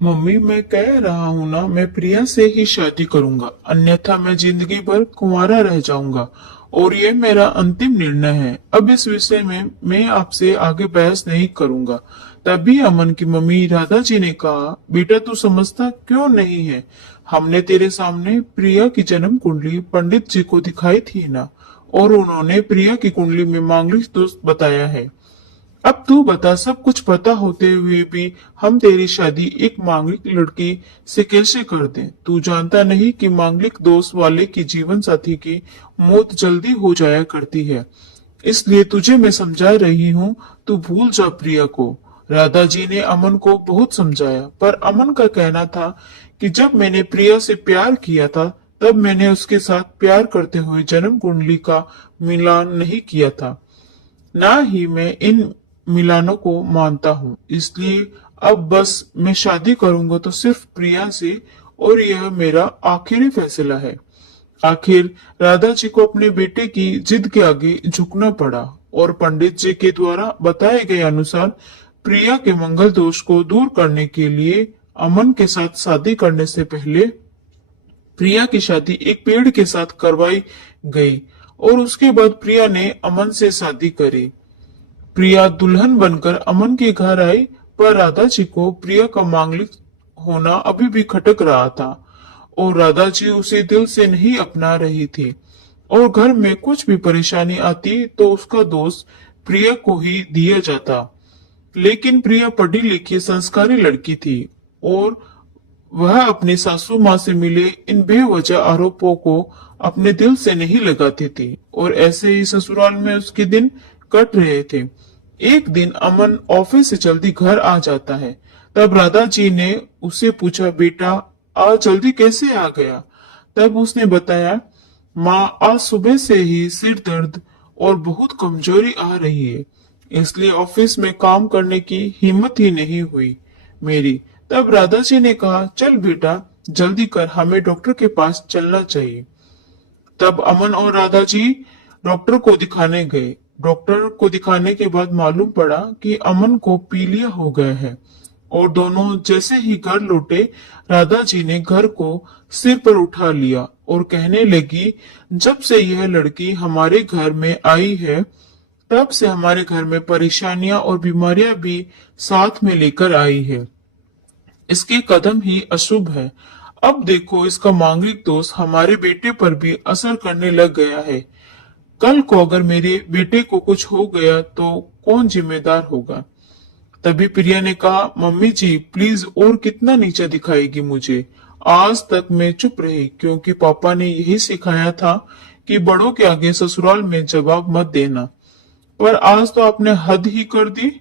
Mummy, मैं कह रहा हूँ ना, मैं प्रिया से ही शादी करूंगा, अन्यथा मैं जिंदगी भर कुंवारा रह जाऊंगा। और ये मेरा अंतिम निर्णय है। अब इस विषय में मैं आपसे आगे बहस नहीं करूंगा। तभी अमन की मम्मी राधा जी ने कहा, बेटा तू समझता क्यों नहीं है? हमने तेरे सामने प्रिया की जन्म कुंडली पंडित जी को दिखाई थी ना, और उन्होंने प्रिया की कुंडली में मांगलिक दोष बताया है। अब तू बता, सब कुछ पता होते हुए भी हम तेरी शादी एक मांगलिक लड़की से कैसे कर दें? तू जानता नहीं कि मांगलिक दोष वाले की जीवन साथी की मौत जल्दी हो जाया करती है। इसलिए तुझे मैं समझा रही हूँ, तू भूल जा प्रिया को। राधा जी ने अमन को बहुत समझाया, पर अमन का कहना था कि जब मैंने प्रिया से प्यार किया था, तब मैंने उसके साथ प्यार करते हुए जन्म कुंडली का मिलान नहीं किया था। ना ही मैं इन मिलानों को मानता हूँ। इसलिए अब बस मैं शादी करूंगा तो सिर्फ प्रिया से, और यह मेरा आखिरी फैसला है। आखिर राधा जी को अपने बेटे की जिद के आगे झुकना पड़ा, और पंडित जी के द्वारा बताए गए अनुसार प्रिया के मंगल दोष को दूर करने के लिए अमन के साथ शादी करने से पहले प्रिया की शादी एक पेड़ के साथ करवाई गई, और उसके बाद प्रिया ने अमन से शादी करी। प्रिया दुल्हन बनकर अमन के घर आई, पर राधा जी को प्रिया का मांगलिक होना अभी भी खटक रहा था, और राधा जी उसे दिल से नहीं अपना रही थी। और घर में कुछ भी परेशानी आती तो उसका दोष प्रिया को ही दिया जाता। लेकिन प्रिया पढ़ी लिखी संस्कारी लड़की थी, और वह अपनी सासू माँ से मिले इन बेवजह आरोपों को अपने दिल से नहीं लगाती थी, और ऐसे ही ससुराल में उसके दिन कट रहे थे। एक दिन अमन ऑफिस से जल्दी घर आ जाता है। तब राधा जी ने उससे पूछा, बेटा आज जल्दी कैसे आ गया? तब उसने बताया, माँ आज सुबह से ही सिर दर्द और बहुत कमजोरी आ रही है, इसलिए ऑफिस में काम करने की हिम्मत ही नहीं हुई मेरी। तब राधा जी ने कहा, चल बेटा जल्दी कर, हमें डॉक्टर के पास चलना चाहिए। तब अमन और राधा जी डॉक्टर को दिखाने गए। डॉक्टर को दिखाने के बाद मालूम पड़ा कि अमन को पीलिया हो गया है, और दोनों जैसे ही घर लौटे, राधा जी ने घर को सिर पर उठा लिया और कहने लगी, जब से यह लड़की हमारे घर में आई है, तब से हमारे घर में परेशानियां और बीमारियां भी साथ में लेकर आई है। इसके कदम ही अशुभ है। अब देखो, इसका मांगलिक दोष हमारे बेटे पर भी असर करने लग गया है। कल को अगर मेरे बेटे को कुछ हो गया तो कौन जिम्मेदार होगा? तभी प्रिया ने कहा, मम्मी जी प्लीज, और कितना नीचा दिखाएगी मुझे? आज तक मैं चुप रही, क्योंकि पापा ने यही सिखाया था कि बड़ों के आगे ससुराल में जवाब मत देना। पर आज तो आपने हद ही कर दी।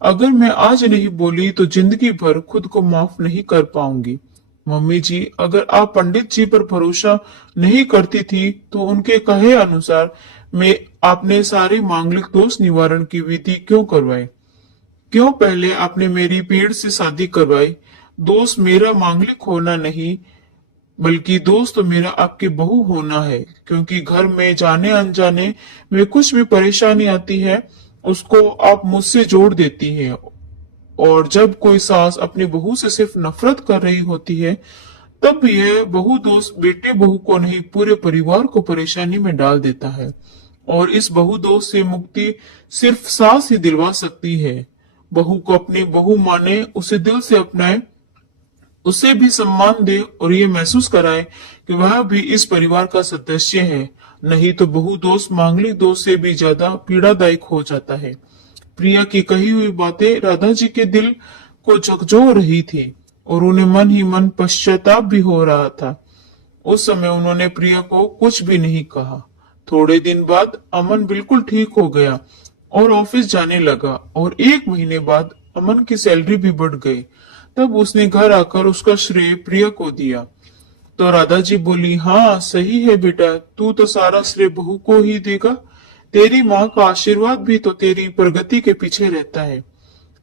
अगर मैं आज नहीं बोली तो जिंदगी भर खुद को माफ नहीं कर पाऊंगी। मम्मी जी, अगर आप पंडित जी पर भरोसा नहीं करती थी तो उनके कहे अनुसार मैं आपने सारे मांगलिक दोष निवारण की विधि क्यों करवाई? क्यों पहले आपने मेरी पेड़ से शादी करवाई? दोष मेरा मांगलिक होना नहीं, बल्कि दोस्त तो मेरा आपकी बहू होना है, क्योंकि घर में जाने अनजाने में कुछ भी परेशानी आती है, उसको आप मुझसे जोड़ देती हैं। और जब कोई सास अपनी बहू से सिर्फ नफरत कर रही होती है, तब यह बहू दोस्त बेटे बहू को नहीं, पूरे परिवार को परेशानी में डाल देता है। और इस बहू दोस्त से मुक्ति सिर्फ सास ही दिलवा सकती है। बहू को अपनी बहू माने, उसे दिल से अपनाए, उसे भी सम्मान दे, और ये महसूस कराए कि वह भी इस परिवार का सदस्य है। नहीं तो बहु दोष मांगलिक दोष से भी ज्यादा पीड़ादायक हो जाता है। प्रिया की कही हुई बातें राधा जी के दिल को झकझोर रही थी, और उन्हें मन ही मन पश्चाताप भी हो रहा था। उस समय उन्होंने प्रिया को कुछ भी नहीं कहा। थोड़े दिन बाद अमन बिल्कुल ठीक हो गया और ऑफिस जाने लगा, और 1 महीने बाद अमन की सैलरी भी बढ़ गई। तब उसने घर आकर उसका श्रेय प्रिया को दिया। तो राधा जी बोली, हाँ सही है बेटा, तू तो सारा श्रेय बहू को ही देगा। तेरी माँ का आशीर्वाद भी तो तेरी प्रगति के पीछे रहता है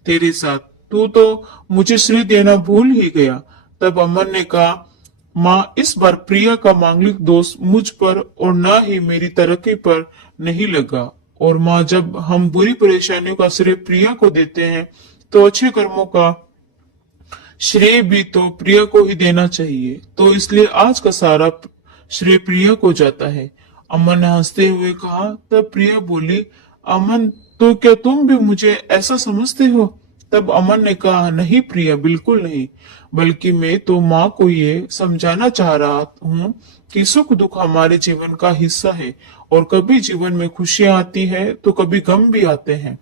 तेरे साथ। तू तो मुझे श्रेय देना भूल ही गया। तब अमन ने कहा, माँ इस बार प्रिया का मांगलिक दोष मुझ पर और ना ही मेरी तरक्की पर नहीं लगा। और माँ, जब हम बुरी परेशानियों का श्रेय प्रिया को देते हैं तो अच्छे कर्मों का श्रेय भी तो प्रिया को ही देना चाहिए, तो इसलिए आज का सारा श्रेय प्रिया को जाता है। अमन ने हंसते हुए कहा। तब प्रिया बोली, अमन, तो क्या तुम भी मुझे ऐसा समझते हो? तब अमन ने कहा, नहीं प्रिया, बिल्कुल नहीं, बल्कि मैं तो माँ को ये समझाना चाह रहा हूँ कि सुख दुख हमारे जीवन का हिस्सा है, और कभी जीवन में खुशियां आती है तो कभी गम भी आते हैं।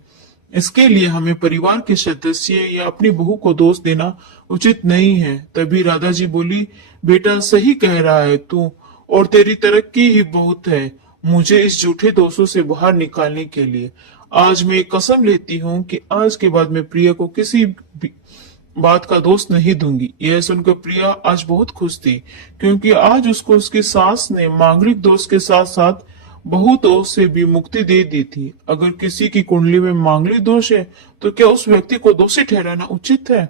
इसके लिए हमें परिवार के सदस्य या अपनी बहू को दोष देना उचित नहीं है। तभी राधा जी बोली, बेटा सही कह रहा है तू, और तेरी तरक्की ही बहुत है मुझे इस झूठे दोषों से बाहर निकालने के लिए। आज मैं एक कसम लेती हूँ कि आज के बाद मैं प्रिया को किसी भी बात का दोष नहीं दूंगी। यह सुनकर प्रिया आज बहुत खुश थी, क्योंकि आज उसको उसकी सास ने मांगलिक दोष के साथ साथ बहु दोष से भी मुक्ति दे दी थी। अगर किसी की कुंडली में मांगलिक दोष है तो क्या उस व्यक्ति को दोषी ठहराना उचित है?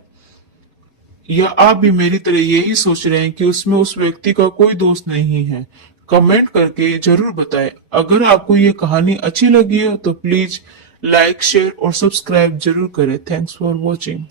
या आप भी मेरी तरह यही सोच रहे हैं कि उसमें उस व्यक्ति का कोई दोष नहीं है? कमेंट करके जरूर बताएं। अगर आपको ये कहानी अच्छी लगी हो तो प्लीज लाइक, शेयर और सब्सक्राइब जरूर करें। Thanks for watching.